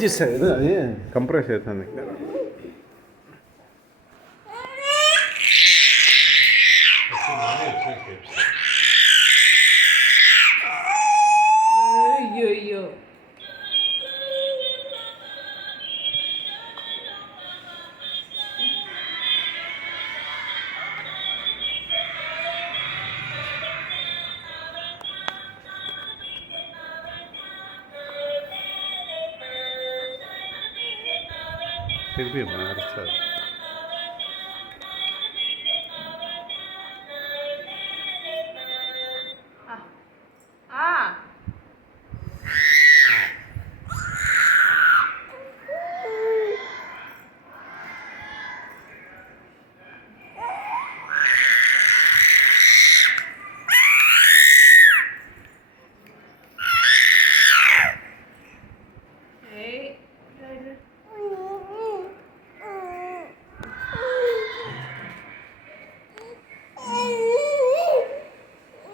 చేస్తుంది అది కంప్రెస్ అవుతుంది. అయ్యో తిరిగి మారుస్తుంది.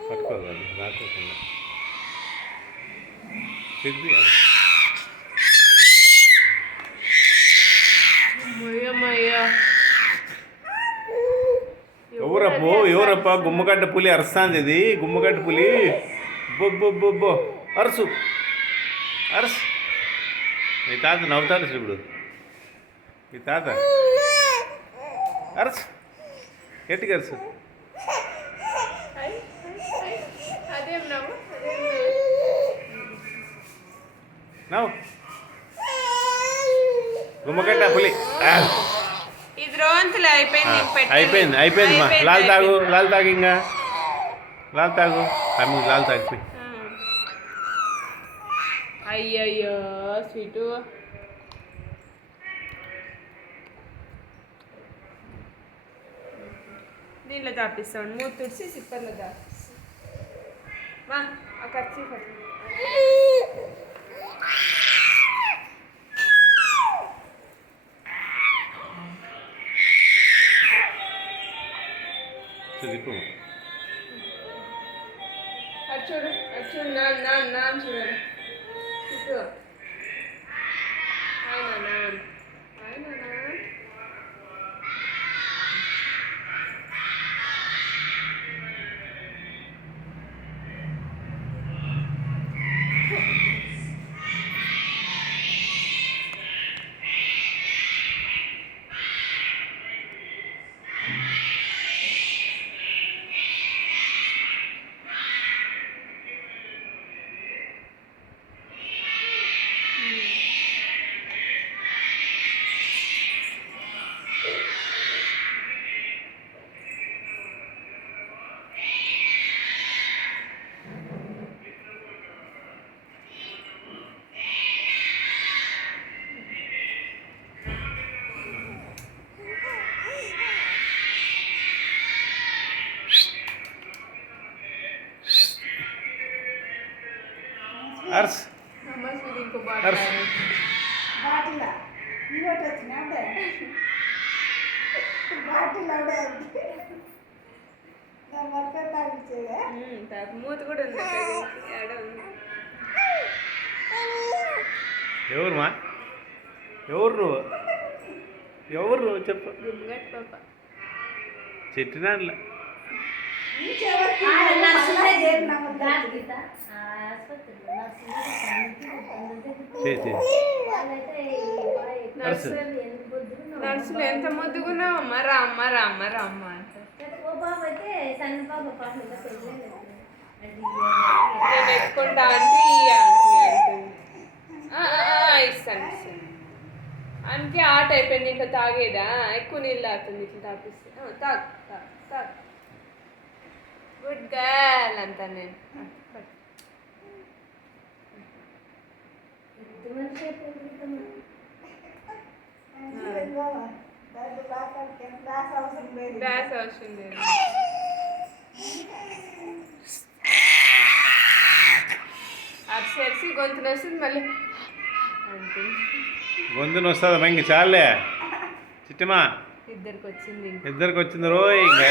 పట్టుకోవాలి రాకుండా తిరిగి ఎవరప్ప గుమ్మగడ్డ పులి అరుస్తాంది. ఇది గుమ్మగడ్డ పులి. బొబ్బొబ్బొబ్బో అరుసు అరుసు. మీ తాత నవ్వుతాడు ఇప్పుడు. మీ తాత అరుసు గట్టిగా అరుసు. నవ్వు గుమ్మగడ్డ పులి. అయిపోయింది అయిపోయింది మా లాల్ తాగు లాల్ తాగు ఇంకా లాల్ తాగు అమ్మ లాల్ తాగిపోయి. అయ్యయ్యో స్వీటు దీంట్లో తాపిస్తాను. మూడు తుడిసి సిప్పర్లో తాపిస్తాను. మా ఆ కచ్చి చూడు చూడు నా చూడండి చూడు ఆయన అర్స్ అర్స్ మూత కూడా ఉంది. ఎవరు మా ఎవరు నువ్వు ఎవరు నువ్వు చెప్పు. చెట్టినాడులే నర్సులు ఎంత ముద్దుగున్నావు. అమ్మ రామ్మ రామ్మ రామ్మ నేను ఎత్తుకుంటా అంటే ఇస్తాను అంటే ఆట అయిపోయింది. ఇంకా తాగేదా? ఎక్కువ నీళ్ళు తాగుతుంది. ఇట్లా తాపిస్తే తాగు తాగు తాగు. గుడ్ గర్ల్ అంతా నేను. గ్లాస్ అవసరం లేదు. అరిసి గొంతులు వస్తుంది మళ్ళీ అంటుంది. గొంతును వస్తుందా మంగి చాలే చిట్టమా. ఇద్దరికి వచ్చింది రోయ్. ఇంకా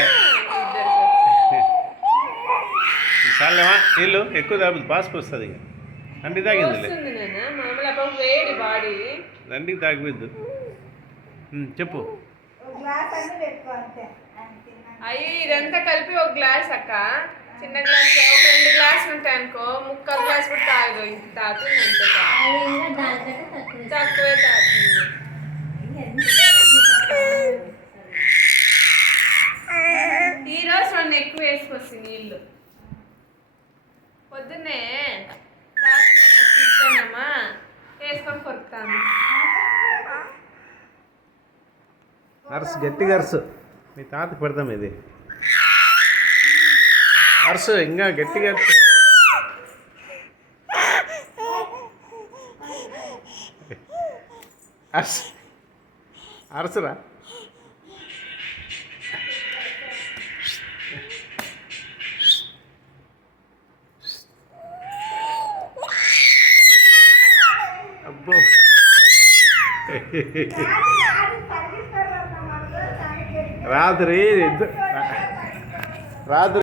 చాలేమా నీళ్ళు ఎక్కువ తాగు బాస్పు వస్తుంది. ఇక అంటి తాగింది మామూలు వేడి బాడీ. దండికి తాగిపోద్దు. చెప్పు. అయ్యి ఇదంతా కలిపి ఒక గ్లాస్ అక్క. చిన్న గ్లాస్ ఒక 2 గ్లాసులు ఉంటాయి అనుకో, ముక్కాలు గ్లాస్ కూడా తాగదు. ఇంత తాగుతుంది అంతే. తక్కువే తాగుతుంది. ఈరోజు 2 ఎక్కువ వేసుకొచ్చింది నీళ్ళు. పొద్దున్నే తాగుతున్నా తీసుకున్నామా వేసుకొని కొరుకుతాను. అరసు గట్టిగా అరసు. మీ తాతకి పెడతాం ఇది. అరసు ఇంకా గట్టిగా అరసు. అరసు అరసురా. అబ్బో రాత్రి రాత్రి